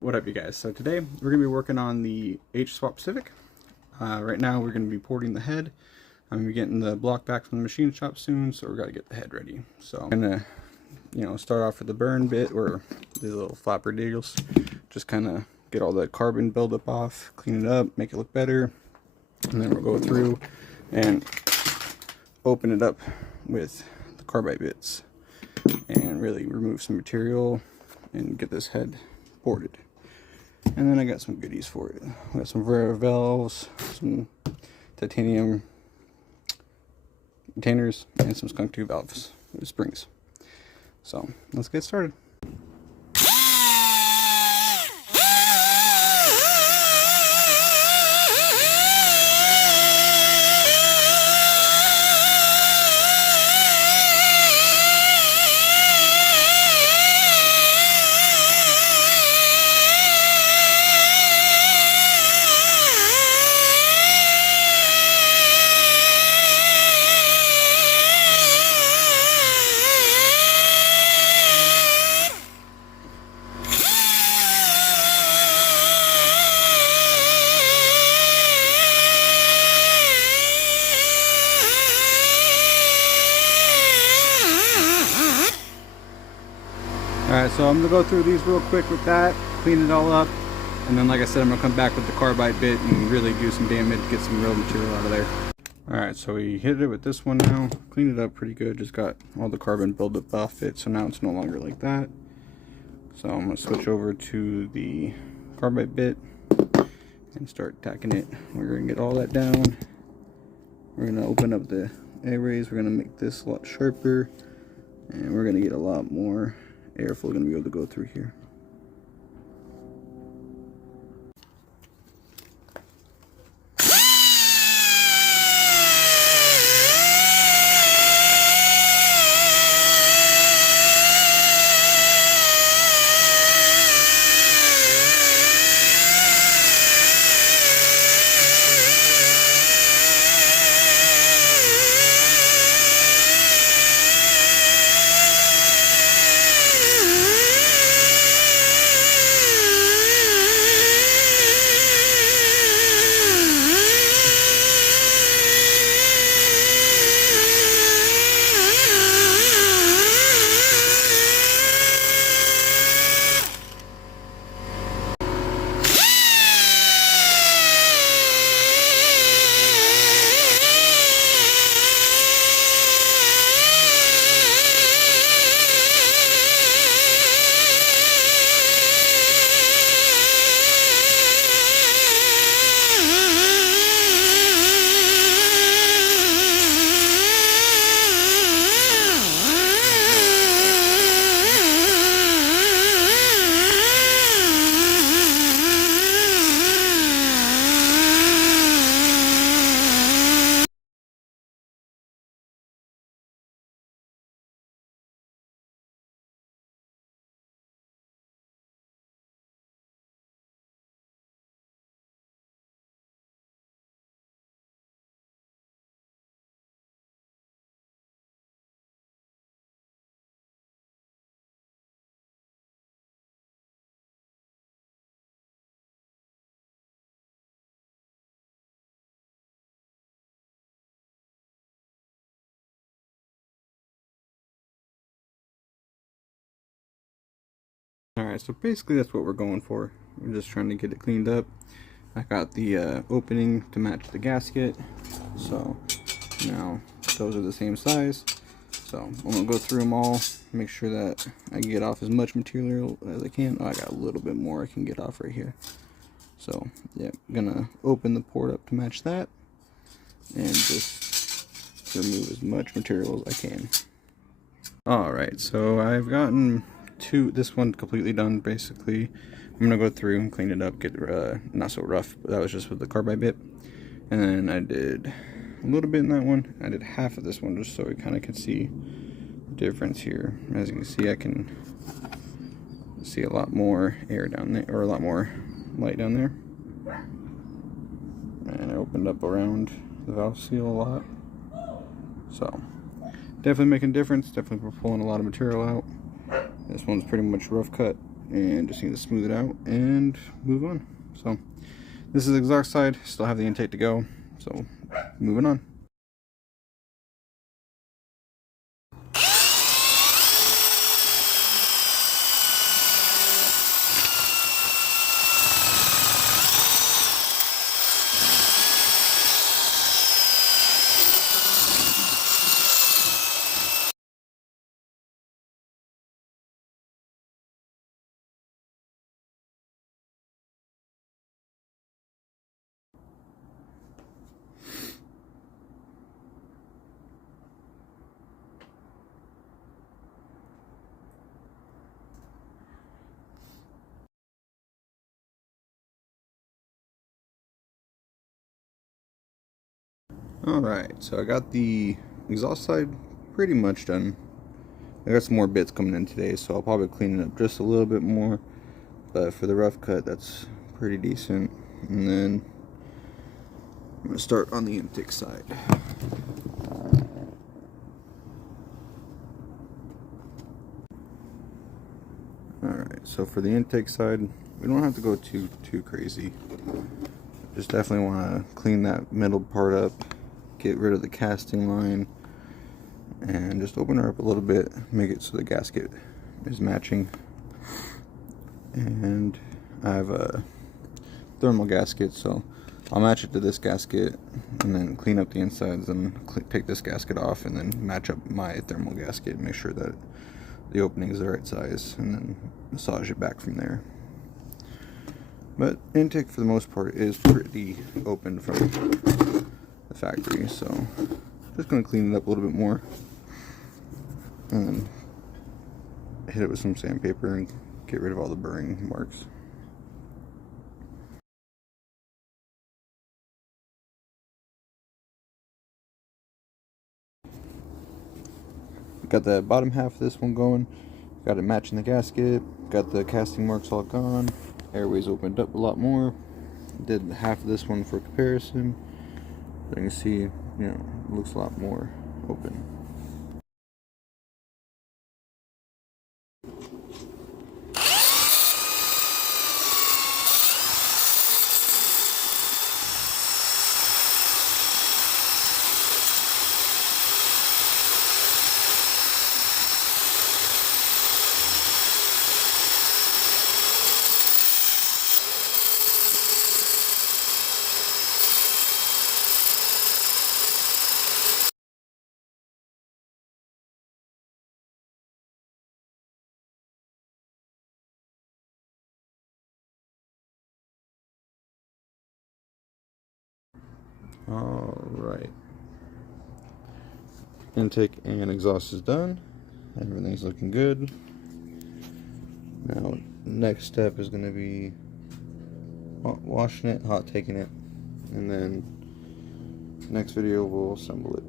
What up, you guys? So today we're going to be working on the H2B Pacific. Right now we're going to be porting the head. I'm going to be getting the block back from the machine shop soon, so we've got to get the head ready. So I'm going to, start off with the burn bit, or these little flapper deals. Just kind of get all the carbon buildup off, clean it up, make it look better. And then we'll go through and open it up with the carbide bits and really remove some material and get this head ported. And then I got some goodies for it. I got some rare valves, some titanium retainers, and some skunk tube valves with springs. So let's get started. Alright, so I'm going to go through these real quick with that, clean it all up, and then like I said, I'm going to come back with the carbide bit and really do some damage, get some real material out of there. Alright, so we hit it with this one now, cleaned it up pretty good, just got all the carbon buildup off it, so now it's no longer like that. So I'm going to switch over to the carbide bit and start tacking it. We're going to get all that down. We're going to open up the airways, we're going to make this a lot sharper, and we're going to get a lot more airflow going to be able to go through here. Alright, so basically that's what we're going for. We're just trying to get it cleaned up. I got the opening to match the gasket, so now those are the same size. So I'm going to go through them all, make sure that I can get off as much material as I can. Oh, I got a little bit more I can get off right here. So yeah, I'm going to open the port up to match that and just remove as much material as I can. Alright, so I've gotten this one completely done basically. I'm gonna go through and clean it up, get not so rough, but that was just with the carbide bit. And then I did a little bit in that one. I did half of this one just so we kind of can see the difference here. As you can see, I can see a lot more air down there, or a lot more light down there. And it opened up around the valve seal a lot. So definitely making a difference. Definitely we're pulling a lot of material out. This one's pretty much rough cut, and just need to smooth it out and move on. So this is the exhaust side, still have the intake to go, so moving on. Alright, so I got the exhaust side pretty much done. I got some more bits coming in today, so I'll probably clean it up just a little bit more. But for the rough cut, that's pretty decent. And then I'm going to start on the intake side. Alright, so for the intake side, we don't have to go too crazy. Just definitely want to clean that middle part up, get rid of the casting line, and just open her up a little bit, make it so the gasket is matching. And I have a thermal gasket, so I'll match it to this gasket and then clean up the insides and take this gasket off and then match up my thermal gasket and make sure that the opening is the right size, and then massage it back from there. But intake for the most part is pretty open from the factory, so just going to clean it up a little bit more and then hit it with some sandpaper and get rid of all the burring marks. Got the bottom half of this one going, got it matching the gasket, got the casting marks all gone, airways opened up a lot more. Did half of this one for comparison. You can see, you know, it looks a lot more open. Alright. Intake and exhaust is done. Everything's looking good. Now, next step is going to be hot washing it, hot taking it, and then next video we'll assemble it.